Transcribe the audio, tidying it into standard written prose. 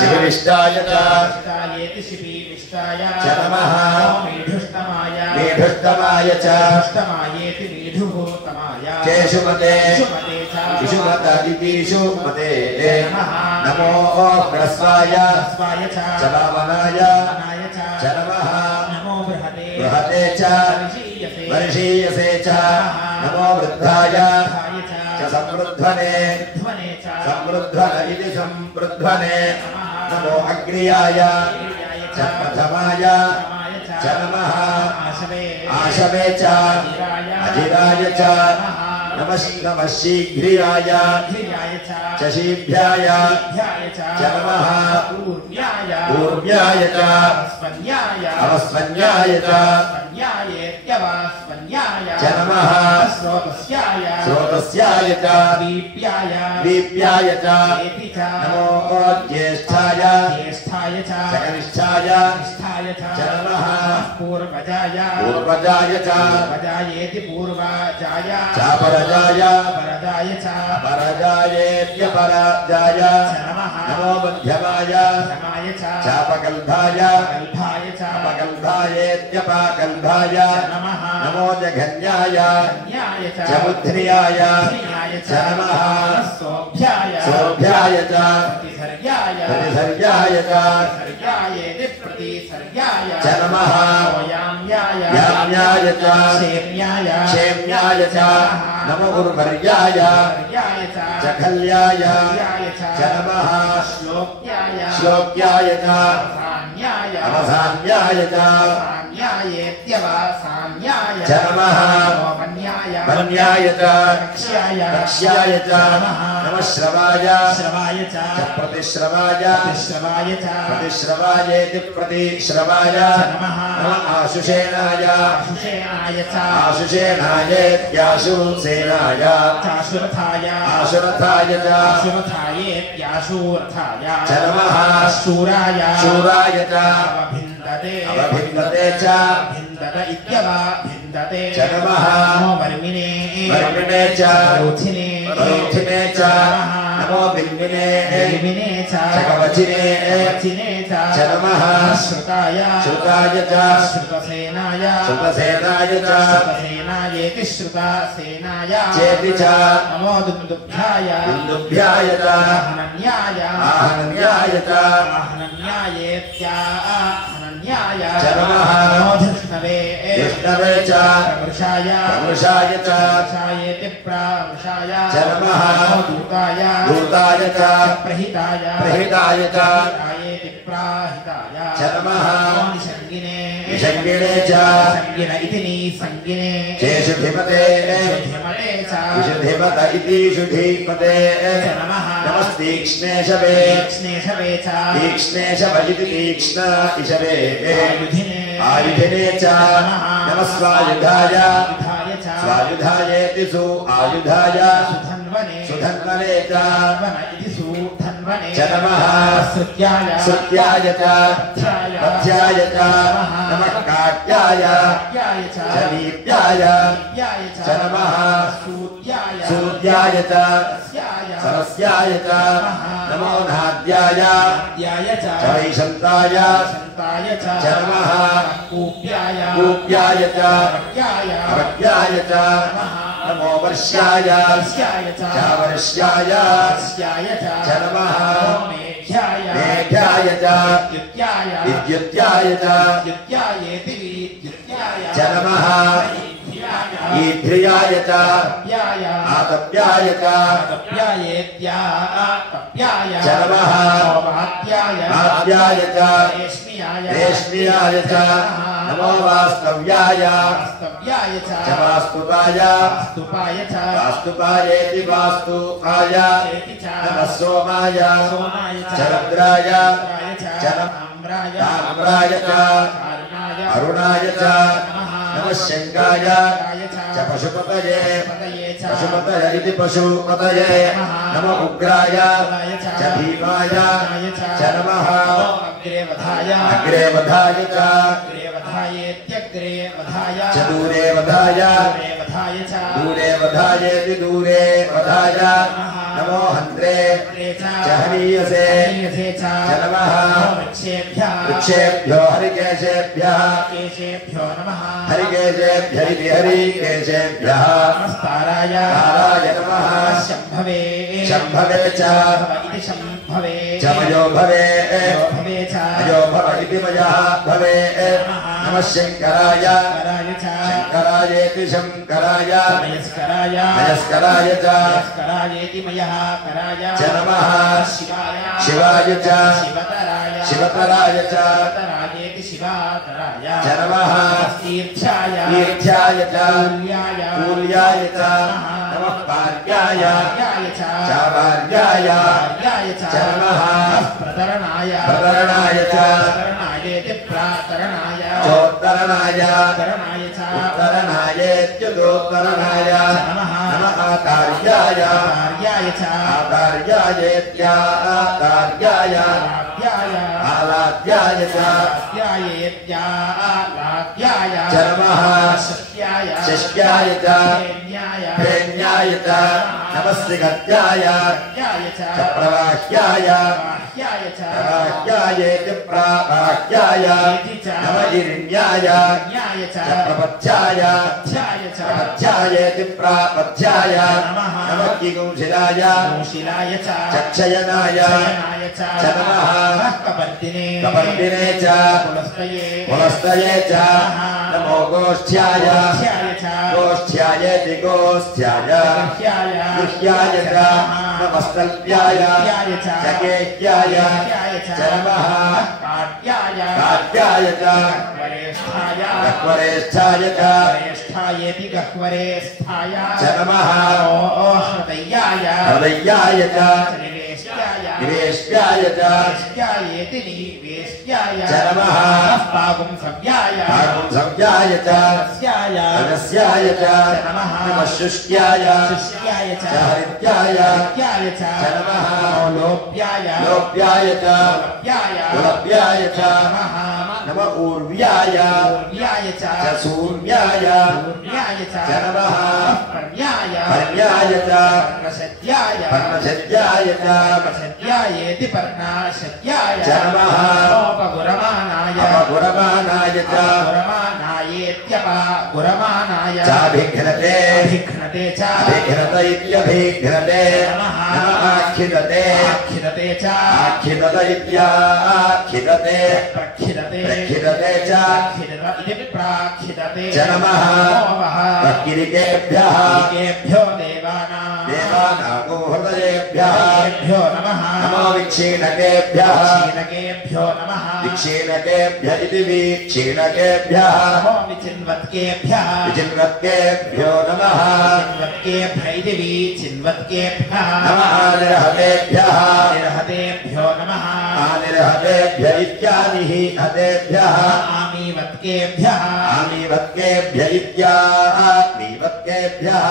शिविष्टाय च नमः मेढुष्टमाय च केशुमते विशुमते नमो ह्रस्वाय चलावनाय च नमः बृहते च वर्षीयसे च नमो वृद्धाय च समृद्धने इति समृद्धने नमो अग्र्याय च प्रथमाय च नमः आशवे च अजिराय च नमः शीघ्रियाय च शीभ्याय च नमः पूर्व्याय च अवस्वन्याय च च नमः स्रोतस्याय च दीप्याय च नमो ज्येष्ठाय च कनिष्ठाय च नमः पूर्वजाय च परजायेत्यपराजाय नमो मध्यमाय चापकल्भाय अपकल्भायेत्यपाकल्भाय नमो जघन्याय च बुद्ध्रियाय च नमः सोभ्याय च प्रतिसर्याय च नमः याम्याय च क्षेम्याय च नमो उर्वर्याय च खल्याय च नमः श्लोक्याय च अवसान्याय च च नमः वन्याय च रक्ष्याय च नमः श्रवाय च प्रतिश्रवाय प्रतिश्रवायेति प्रतिश्रवाय नमः आशुषेणाय आशुषेणायेत्याशुसेनाय आशुरथाय च च नमः शूराय च अवभिन्दते च च नमः वर्मिणे च रोथिने च नमो बिल्मिने च कवचिने च नमः श्रुताय च श्रुतसेनाय च चेति च नमो दुन्दुभ्याय च आहनन्याय च च नमः धृष्णवे च वृषाय च नमः दूताय च प्रहिताय च नमः निषङ्गिने च चेषुधिमते विषुधिमत इति शुधिमते नमस्तीक्ष्णेशवे तीक्ष्णेशव इति तीक्ष्ण इषवे आयुधिने च नमः स्वायुधायेति आयुधाय सुधन्वने च च नमः श्रुत्याय च पथ्याय च नमः काट्याय च लीप्याय च नमः सूद्याय च सरस्याय च नमो नाद्याय च वैशन्ताय च नमः कूप्याय च अवक्याय च नमो वर्ष्याय च वर्ष्याय च नमः मेघ्याय च विद्युत्याय च नमः ईध्रियाय च आतप्याय च नमः आद्याय च रेश्मियाय च नमो वास्तव्याय च वास्तुपायेति वास्तुपाय नमः सोमाय च रुद्राय च ताम्राय च अरुणाय च नमः शङ्काय च पशुपतये इति पशुपतये नमो उग्राय च भीमाय च नमः अग्रे वधाय च दूरे वधाय दूरे वधायेति दूरे वधाय नमो हन्त्रे च हनीयसे च नमः वृक्षेभ्यो हरिकेशेभ्यः हरिकेशेभ्यरिति हरिकेशेभ्यः ताराय नमः शम्भवे च मयो भवे अयो भव इति मयः भवे नमः शङ्करायेति शङ्कराय मयस्कराय च नमः शिवाय च शिवतराय च नमः तीर्थ्याय च कूल्याय च नमः पार्याय च वार्याय च नमः प्रतरणाय च चोत्तरणाय उत्तरणायेत्युदोत्तरणाय नमः आकार्याय आकार्यायेत्याकार्याय आलाद्याय च नमः शिष्याय च प्रेण्याय च नमस्तिगत्याय च प्रवाह्याय प्रवाह्यायेति प्रावाह्याय नमगिरिण्याय च प्रपथ्याय प्रपथ्यायेति प्रापथ्याय नमकिगुंशिलाय चक्षयनाय च नमः कपर्दिने च पुलस्तये च नमो गोष्ठ्याय गोष्ठ्यायेति गोष्ठ्याय गुह्याय च नमस्तल्प्याय च गेह्याय च नमः काट्याय च गह्वरेष्ठाय च च नमः हृदयाय च निवेश्याय च नमः पागुंसव्याय च रस्याय च नमः शुष्क्याय च हरित्याय च नमः लोप्याय च गुलप्याय च नमः ऊर्व्याय च सूर्याय च नमः पर्याय च पर्णशद्याय च च नमः अपगुरमानाय च चाभिघ्नते भिघ्नत इत्यभिघ्नते नमः आखिदते आखिदत इत्याखिदते प्रखिदते च नमः प्रकिरिकेभ्यः देवानागो हृदयेभ्यः नमो विक्षीणकेभ्यः विक्षीणकेभ्य इति विक्षीणकेभ्यः विचिन्वत्केभ्यो नमः नमः निर्हतेभ्यः निर्हतेभ्य इत्यानिहतेभ्यः आमीवत्केभ्य इत्यामीवत्केभ्यः